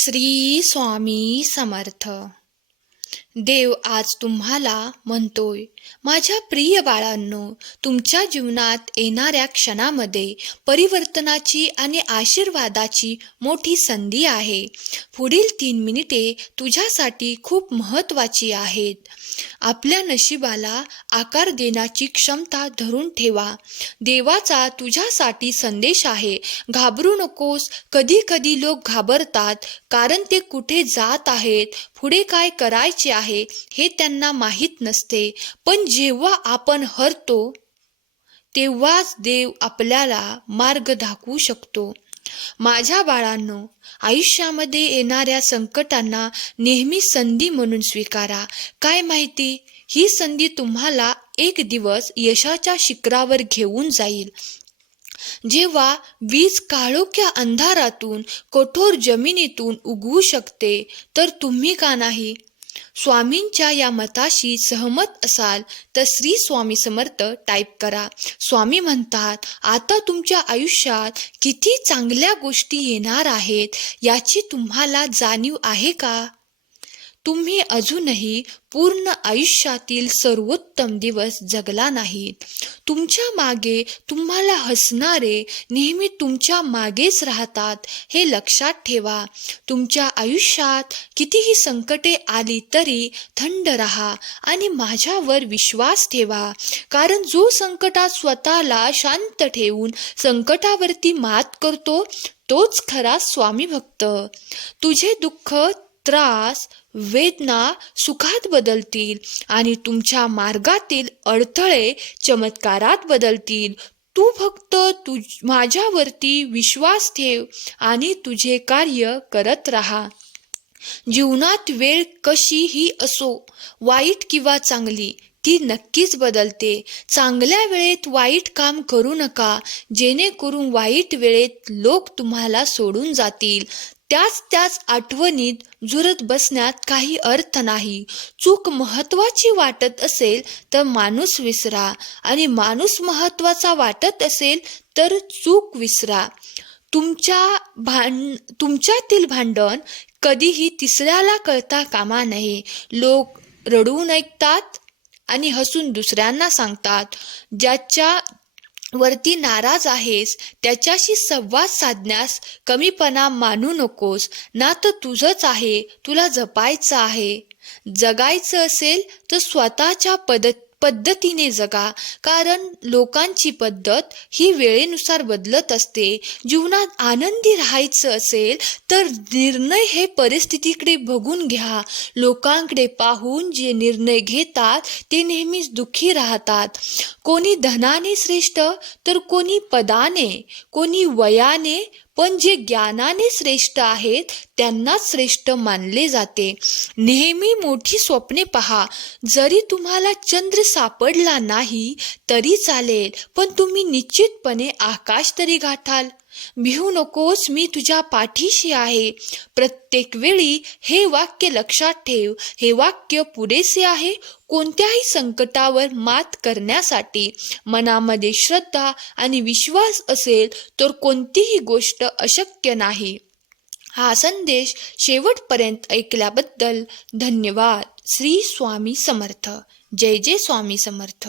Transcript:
श्री स्वामी समर्थ. देव आज तुम्हाला म्हणतोय माझ्या प्रिय बाळांनो तुमच्या जीवनात येणाऱ्या क्षणामध्ये परिवर्तनाची आणि आशीर्वादाची मोठी संधी आहे. पुढील तीन मिनिटे तुझ्यासाठी खूप महत्त्वाची आहेत. आपल्या नशिबाला आकार देण्याची क्षमता धरून ठेवा. देवाचा तुझ्यासाठी संदेश आहे घाबरू नकोस कधी कधी लोक घाबरतात कारण ते कुठे जात आहेत पुढे काय करायचे आहे हे त्यांना माहीत नसते. पण जेव्हा आपण हरतो तेव्हाच देव आपल्याला मार्ग दाखवू शकतो. माझ्या बाळांनो आयुष्यामध्ये येणाऱ्या संकटांना नेहमी संधी म्हणून स्वीकारा. काय माहिती? ही संधी तुम्हाला एक दिवस यशाच्या शिखरावर घेऊन जाईल. जेव्हा वीज काळोख्या अंधारातून कठोर जमिनीतून उगवू शकते तर तुम्ही का नाही? स्वामींच्या या मताशी सहमत असाल तर श्री स्वामी समर्थ टाईप करा. स्वामी म्हणतात आता तुमच्या आयुष्यात किती चांगल्या गोष्टी येणार आहेत याची तुम्हाला जाणीव आहे का? तुम्ही अजूनही पूर्ण आयुष्यातील सर्वोत्तम दिवस जगला नाहीत. तुमच्या मागे तुम्हाला हसणारे नेहमी तुमच्या मागेच राहतात हे लक्षात ठेवा. तुमच्या आयुष्यात कितीही संकटे आली तरी थंड राहा आणि माझ्यावर विश्वास ठेवा. कारण जो संकटात स्वतःला शांत ठेवून संकटावरती मात करतो तोच खरा स्वामी भक्त. तुझे दुःख त्रास वेदना सुखात बदलतील आणि तुमच्या मार्गातील अडथळे चमत्कारात बदलतील. तू फक्त तुझ माझ्यावरती विश्वास ठेव आणि तुझे कार्य करत राहा. जीवनात वेळ कशीही असो वाईट किंवा चांगली ती नक्कीच बदलते. चांगल्या वेळेत वाईट काम करू नका जेणेकरून वाईट वेळेत लोक तुम्हाला सोडून जातील. त्याच त्याच आठवणीत झुरत बसण्यात काही अर्थ नाही. चूक महत्वाची वाटत असेल तर माणूस विसरा आणि माणूस महत्त्वाचा वाटत असेल तर चूक विसरा. तुमच्या भांड तुमच्यातील भांडण कधीही तिसऱ्याला कळता कामा नये. लोक रडून ऐकतात आणि हसून दुसऱ्यांना सांगतात. ज्याच्या वरती नाराज आहेस त्याच्याशी संवाद साधण्यास कमीपणा मानू नकोस. ना तर तुझंच आहे तुला जपायचं आहे. जगायचं असेल तर स्वतःच्या पद्धत पद्धतीने जगा कारण लोकांची पद्धत ही वेळेनुसार बदलत असते. जीवनात आनंदी राहायचं असेल तर निर्णय हे परिस्थितीकडे बघून घ्या. लोकांकडे पाहून जे निर्णय घेतात ते नेहमीच दुःखी राहतात. कोणी धनाने श्रेष्ठ तर कोणी पदाने कोणी वयाने पण जे ज्ञानाने श्रेष्ठ आहेत त्यांनाच श्रेष्ठ मानले जाते. नेहमी मोठी स्वप्ने पहा. जरी तुम्हाला चंद्र सापडला नाही तरी चालेल. पण तुम्ही निश्चितपणे आकाश तरी गाठाल. भिवू नकोस मी तुझ्या पाठीशी आहे. प्रत्येक वेळी हे वाक्य लक्षात ठेव. हे वाक्य पुरेसे आहे कोणत्याही संकटावर मात करण्यासाठी. मनामध्ये श्रद्धा आणि विश्वास असेल तर कोणतीही गोष्ट अशक्य नाही. हा संदेश शेवटपर्यंत ऐकल्याबद्दल धन्यवाद. श्री स्वामी समर्थ. जय जय स्वामी समर्थ.